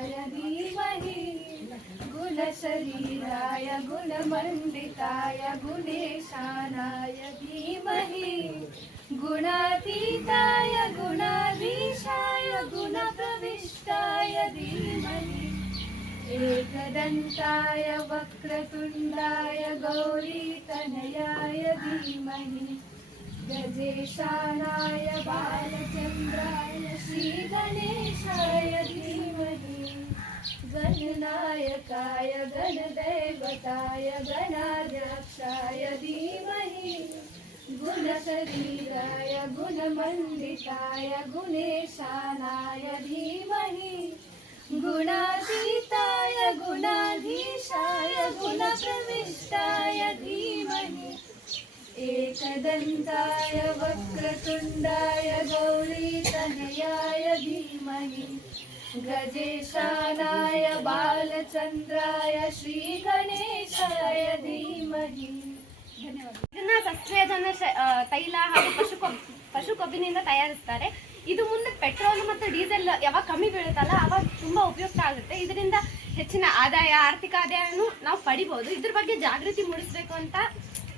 गुणप्रविष्टाय धीमहि गुणशरीराय गुणमण्डिताय गुणेशानाय धीमहि गुणातीताय गुणाधीशाय गुणप्रविष्टाय धीमहि एकदन्ताय वक्रतुण्डाय गौरीतनयाय धीमहि गजेशानाय बालचन्द्राय श्रीगणेशाय धीमहि गणनायकाय गणदैवताय गणाध्यक्षाय धीमहि गुणशरीराय गुणमण्डिताय गुणेशानाय धीमहि गुणातीताय गुणाधीशाय गुणप्रविष्टाय धीमहि एकदन्ताय वक्रतुण्डाय गौरीतनयाय धीमहि गजेशानाय बालचन्द्राय श्रीगणेशाय धीमहि. ಇದನ್ನ ಸಸ್ಯಜನ್ಯ ತೈಲ ಹಾಗೂ ಪಶು ಕೊಬ್ಬಿನಿಂದ ತಯಾರಿಸ್ತಾರೆ. ಇದು ಮುಂದೆ ಪೆಟ್ರೋಲ್ ಮತ್ತು ಡೀಸೆಲ್ ಯಾವಾಗ ಕಮ್ಮಿ ಬೀಳುತ್ತಲ್ಲ ಅವಾಗ ತುಂಬಾ ಉಪಯುಕ್ತ ಆಗುತ್ತೆ. ಇದರಿಂದ ಹೆಚ್ಚಿನ ಆದಾಯ, ಆರ್ಥಿಕ ಆದಾಯನೂ ನಾವು ಪಡಿಬಹುದು. ಇದ್ರ ಬಗ್ಗೆ ಜಾಗೃತಿ ಮೂಡಿಸಬೇಕು ಅಂತ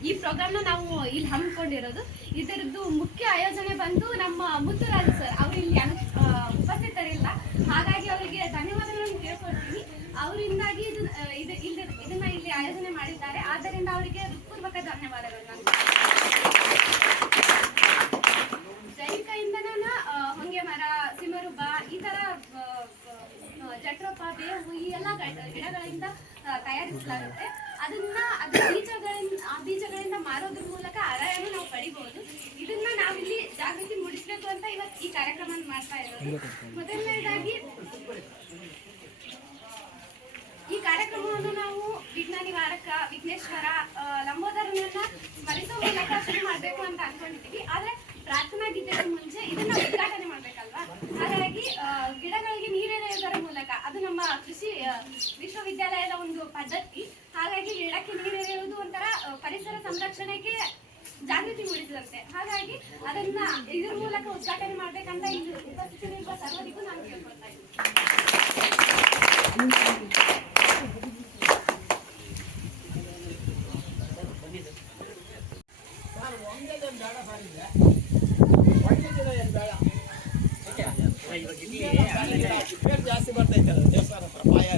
ಈ ಪ್ರೋಗ್ರಾಮ್ನ ನಾವು ಇಲ್ಲಿ ಹಮ್ಮಿಕೊಂಡಿರೋದು. ಇದರದ್ದು ಮುಖ್ಯ ಆಯೋಜನೆ ಬಂದು ನಮ್ಮ ಮುತ್ತುರಾಜು ಸರ್. ಅವರು ಇಲ್ಲಿ ಉಪಸ್ಥಿತರಿಲ್ಲ, ಹಾಗಾಗಿ ಅವರಿಗೆ ಧನ್ಯವಾದಗಳನ್ನು ಹೇಳ್ಕೊಳ್ತೀನಿ. ಅವರಿಂದಾಗಿ ಇದನ್ನ ಇಲ್ಲಿ ಆಯೋಜನೆ ಮಾಡಿದ್ದಾರೆ. ಆದ್ದರಿಂದ ಅವರಿಗೆ ಹೃತ್ಪೂರ್ವಕ ಧನ್ಯವಾದಗಳು. ಜೈವಿಕ ಇಂಧನನ ಹೊಂಗೆ ಮರ, ಸಿಮರುಬ, ಈ ತರ ಜಟ್ರೋಪ, ಬೇವು, ಈ ಎಲ್ಲ ಗಿಡಗಳಿಂದ ತಯಾರಿಸಲಾಗುತ್ತೆ. ಅದ್ರ ಬೀಜಗಳಿಂದ ಮಾರೋದ್ರ ಮೂಲಕ ಆದಾಯವನ್ನು ನಾವು ಪಡಿಬಹುದು. ಇದನ್ನ ನಾವಿಲ್ಲಿ ಜಾಗೃತಿ ಮೂಡಿಸಬೇಕು ಅಂತ ಇವತ್ತು ಈ ಕಾರ್ಯಕ್ರಮ ಮಾಡ್ತಾ ಇರೋದು. ಮೊದಲನೇದಾಗಿ ಈ ಕಾರ್ಯಕ್ರಮವನ್ನು ನಾವು ವಿಜ್ಞಾನಿ ವಾರಕ ವಿಘ್ನೇಶ್ವರ ಲಂಬೋದರನನ್ನ ಸ್ಮರಿಸುವ ಮೂಲಕ ಶುರು ಮಾಡಬೇಕು ಅಂತ ಅನ್ಕೊಂಡಿದ್ದೀವಿ. ಆದ್ರೆ ಪ್ರಾರ್ಥನಾ ಗೀತೆಗಳ ಮುಂಚೆ ಇದನ್ನ ಉದ್ಘಾಟನೆ ಮಾಡ್ಬೇಕಲ್ವಾ, ಹಾಗಾಗಿ ಗಿಡಗಳಿಗೆ ನೀರೆರೆಯುವುದರ ಮೂಲಕ, ಅದು ನಮ್ಮ ಕೃಷಿ ವಿಶ್ವವಿದ್ಯಾಲಯದ ಒಂದು ಪದ್ಧತಿ. ಹಾಗಾಗಿ ಗಿಡಕ್ಕೆ ನೀರೆರೆಯುವುದು ಒಂಥರ ಪರಿಸರ ಸಂರಕ್ಷಣೆಗೆ ಜಾಗೃತಿ ಮೂಡಿಸಿದಂತೆ. ಹಾಗಾಗಿ ಅದನ್ನ ಇದ್ರ ಮೂಲಕ ಉದ್ಘಾಟನೆ ಮಾಡ್ಬೇಕಂತ ಇಲ್ಲಿ ಉಪಸ್ಥಿತರಿರುವ ಸರ್ವರಿಗೂ ನಾನು ಕೇಳ್ಕೊಳ್ತಾ ಇದ್ದೀನಿ. ಜಾಸ್ತಿ ಬರ್ತೈತೆ ದೇವಸ್ಥಾನ ಪಾಯ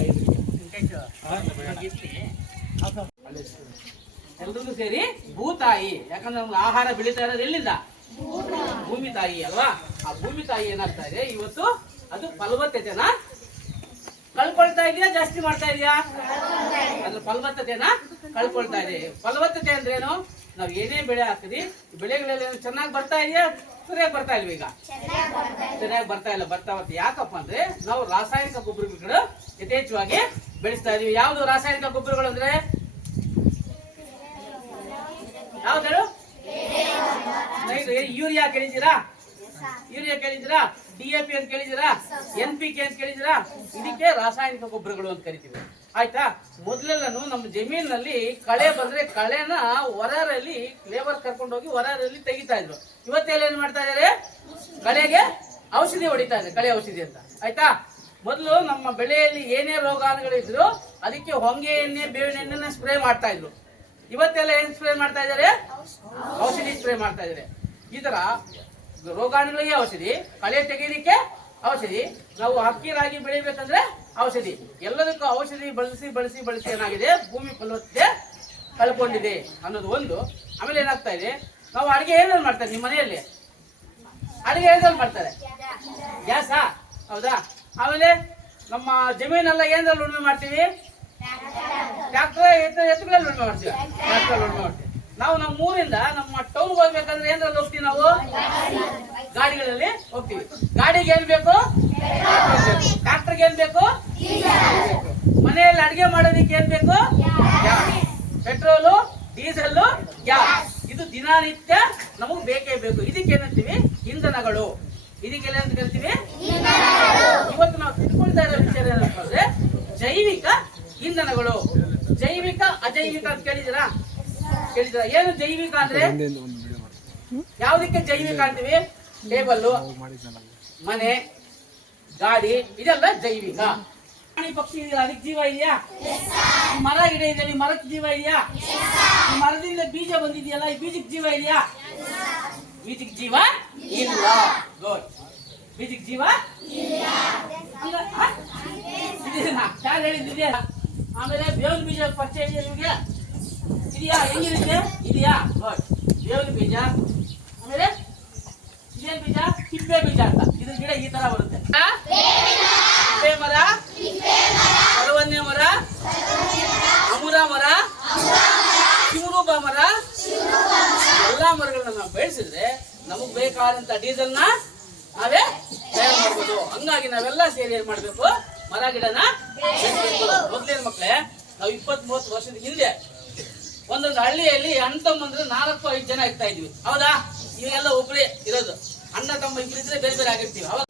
ಎಲ್ರಿಗೂ ಸೇರಿ ಭೂತಾಯಿ. ಯಾಕಂದ್ರೆ ನಮ್ಗೆ ಆಹಾರ ಬೆಳೀತಾ ಇರೋದು ಎಲ್ಲಿಂದ? ಭೂಮಿ ತಾಯಿ ಅಲ್ವಾ? ಆ ಭೂಮಿ ತಾಯಿ ಏನಾಗ್ತಾ ಇದೆ ಇವತ್ತು, ಅದು ಫಲವತ್ತತೆನ ಕಳ್ಕೊಳ್ತಾ ಇದೆಯಾ, ಜಾಸ್ತಿ ಮಾಡ್ತಾ ಇದೆಯಾ? ಅದ್ರ ಫಲವತ್ತತೆನ ಕಳ್ಕೊಳ್ತಾ ಇದೆ. ಫಲವತ್ತತೆ ಅಂದ್ರೇನು? ನಾವ್ ಏನೇ ಬೆಳೆ ಹಾಕಿದ್ವಿ, ಬೆಳೆಗಳೆಲ್ಲ ಚೆನ್ನಾಗಿ ಬರ್ತಾ ಇದೆಯಾ, ಸರಿಯಾಗಿ ಬರ್ತಾ ಇಲ್ವ? ಈಗ ಸರಿಯಾಗಿ ಬರ್ತಾ ಇಲ್ಲ. ಯಾಕಪ್ಪ ಅಂದ್ರೆ ನಾವು ರಾಸಾಯನಿಕ ಗೊಬ್ಬರಗಳು ಯಥೇಚ್ಛವಾಗಿ ಬೆಳೆಸ್ತಾ ಇದೀವಿ. ಯಾವ್ದು ರಾಸಾಯನಿಕ ಗೊಬ್ಬರಗಳು ಅಂದ್ರೆ ಯಾವ್ದು? ಯೂರಿಯಾ ಕೇಳಿದ್ದೀರಾ? ಯೂರಿಯಾ ಕೇಳಿದ್ದೀರಾ? DAP ಅಂತ ಕೇಳಿದ್ದೀರಾ? NPK ಅಂತ ಕೇಳಿದ್ದೀರಾ? ಇದಕ್ಕೆ ರಾಸಾಯನಿಕ ಗೊಬ್ಬರಗಳು ಅಂತ ಕರಿತೀವಿ. ಆಯ್ತಾ? ಮೊದಲೆಲ್ಲೂ ನಮ್ಮ ಜಮೀನಲ್ಲಿ ಕಳೆ ಬಂದ್ರೆ ಕಳೆನ ಹೊರರಲ್ಲಿ ಲೇಬರ್ ಕರ್ಕೊಂಡೋಗಿ ಹೊರರಲ್ಲಿ ತೆಗಿತಾ ಇದ್ರು. ಇವತ್ತೆಲ್ಲ ಏನ್ ಮಾಡ್ತಾ ಇದಾರೆ? ಕಳೆಗೆ ಔಷಧಿ ಹೊಡಿತಾ ಇದ್ದಾರೆ, ಕಳೆ ಔಷಧಿ ಅಂತ. ಆಯ್ತಾ? ಮೊದಲು ನಮ್ಮ ಬೆಳೆಯಲ್ಲಿ ಏನೇ ರೋಗಾಣುಗಳಿದ್ರು ಅದಕ್ಕೆ ಹೊಂಗೆ ಎಣ್ಣೆ, ಬೇವಿನ ಎಣ್ಣೆನ ಸ್ಪ್ರೇ ಮಾಡ್ತಾ ಇದ್ರು. ಇವತ್ತೆಲ್ಲ ಏನ್ ಸ್ಪ್ರೇ ಮಾಡ್ತಾ ಇದಾರೆ? ಔಷಧಿ ಸ್ಪ್ರೇ ಮಾಡ್ತಾ ಇದಾರೆ. ಈ ತರ ರೋಗಾಣುಗಳಿಗೆ ಔಷಧಿ, ಕಳೆ ತೆಗೀಲಿಕ್ಕೆ ಔಷಧಿ, ನಾವು ಅಕ್ಕಿ ರಾಗಿ ಬೆಳಿಬೇಕಂದ್ರೆ ಔಷಧಿ, ಎಲ್ಲದಕ್ಕೂ ಔಷಧಿ ಬಳಸಿ ಬಳಸಿ ಬಳಸಿ ಏನಾಗಿದೆ, ಭೂಮಿ ಫಲವತ್ತತೆ ಕಳ್ಕೊಂಡಿದೆ ಅನ್ನೋದು ಒಂದು. ಆಮೇಲೆ ಏನಾಗ್ತಾ ಇದೆ, ನಾವು ಅಡಿಗೆ ಏನಲ್ಲಿ ಮಾಡ್ತಾರೆ? ನಿಮ್ಮ ಮನೆಯಲ್ಲಿ ಅಡಿಗೆ ಏನಲ್ಲಿ ಮಾಡ್ತಾರೆ? ಗ್ಯಾಸಾ? ಹೌದಾ? ಆಮೇಲೆ ನಮ್ಮ ಜಮೀನೆಲ್ಲ ಏನಲ್ಲಿ ಉಳುಮೆ ಮಾಡ್ತೀವಿ? ಟ್ರ್ಯಾಕ್ಟರ್ ಎತ್ತುಗಳಲ್ಲಿ ಉಳುಮೆ ಮಾಡ್ತೀವಿ, ಟ್ರ್ಯಾಕ್ಟರ್ ಉಳುಮೆ ಮಾಡ್ತೀವಿ. ನಾವು ನಮ್ಮ ಊರಿಂದ ನಮ್ಮ ಟೌನ್ಗೆ ಹೋಗ್ಬೇಕಂದ್ರೆ ಏನ್ರಲ್ಲಿ ಹೋಗ್ತೀವಿ? ನಾವು ಗಾಡಿಗಳಲ್ಲಿ ಹೋಗ್ತೀವಿ. ಗಾಡಿಗೆ ಏನ್ ಬೇಕು? ಟ್ರ್ಯಾಕ್ಟರ್ಗೆ ಏನ್ ಬೇಕು? ಮನೆಯಲ್ಲಿ ಅಡಿಗೆ ಮಾಡೋದಕ್ಕೆ ಏನ್ ಬೇಕು? Petrol, diesel, gas. ಇದು ದಿನನಿತ್ಯ ನಮಗ್ ಬೇಕೇ ಬೇಕು. ಇದಕ್ಕೆ ಏನಂತೀವಿ? ಇಂಧನಗಳು. ಇದಕ್ಕೆಲ್ಲ ಅಂತ ಕರಿತೀವಿ. ಇವತ್ತು ನಾವು ತಿಳ್ಕೊಳ್ತಾ ಇರೋ ವಿಚಾರ ಏನಪ್ಪ ಅಂದ್ರೆ ಜೈವಿಕ ಇಂಧನಗಳು. ಜೈವಿಕ, ಅಜೈವಿಕ ಅಂತ ಕೇಳಿದಿರಾ? ಏನು ಜೈವಿಕ ಅಂದ್ರೆ? ಯಾವ್ದಕ್ಕೆ ಜೈವಿಕ ಅಂತೀವಿ? ಟೇಬಲ್, ಮನೆ, ಗಾಡಿ, ಇದೆಲ್ಲ ಜೈವಿಕ. ಪ್ರಾಣಿ ಪಕ್ಷಿ ಇದೆಯಲ್ಲ ಅದಕ್ಕೆ ಜೀವ ಇದೆಯಾ? ಈ ಮರ ಗಿಡ ಇದೆಯಲ್ಲ ಈ ಮರಕ್ಕೆ ಜೀವ ಇದೆಯಾ? ಈ ಮರದಿಂದ ಬೀಜ ಬಂದಿದೆಯಲ್ಲ ಈ ಬೀಜಕ್ಕೆ ಜೀವ ಇದೆಯಾ? ಬೀಜಕ್ಕೆ ಜೀವ ಇಲ್ಲ. ಗುಡ್. ಬೀಜಕ್ಕೆ ಜೀವ ಇಲ್ಲ. ಯಾರು ಹೇಳಿದ್ದಿದೆ? ಆಮೇಲೆ ಬೇವಿನ ಬೀಜ ಪರಿಚಯ ಇದೆಯಾ ನಿಮಗೆ? ಇದೆಯಾ? ಹೆಂಗಿರುತ್ತೆ? ಇದೆಯಾ? ಗುಡ್. ಬೇವಿನ ಬೀಜ. ಆಮೇಲೆ ಇದೇನ್ ಬೀಜ? ಹಿಪ್ಪೆ ಬೀಜ ಅಂತ. ಇದ್ರ ಗಿಡ ಈ ತರ ಬರುತ್ತೆ. ಹಿಪ್ಪೆ ಮರ, ಕರವನ್ಯ ಮರ, ಅಮುರ ಮರ, ಶಿವರೂಪ ಮರ, ಎಲ್ಲಾ ಮರಗಳನ್ನ ನಾವು ಬೆಳೆಸಿದ್ರೆ ನಮಗ್ ಬೇಕಾದಂತ ಡೀಸೆಲ್ ನ ನಾವೇ ತಯಾರು ಮಾಡ್ಬೋದು. ಹಂಗಾಗಿ ನಾವೆಲ್ಲ ಸೇರಿ ಏನ್ ಮಾಡ್ಬೇಕು? ಮರ ಗಿಡನ ಮೊದ್ಲೇನ್ ಮಕ್ಳೇ, ನಾವು 20-30 ವರ್ಷದ ಹಿಂದೆ ಒಂದೊಂದು ಹಳ್ಳಿಯಲ್ಲಿ ಅಣ್ಣ ತಮ್ಮಂದ್ರೆ 4-5 ಜನ ಇರ್ತಾ ಇದ್ವಿ. ಹೌದಾ? ಇವೆಲ್ಲ ಒಬ್ಬರೇ ಇರೋದು. ಅಣ್ಣ ತಮ್ಮ ಇಬ್ಬರಿದ್ರೆ ಬೇರೆ ಬೇರೆ ಆಗಿರ್ತೀವಿ. ಅವಾಗ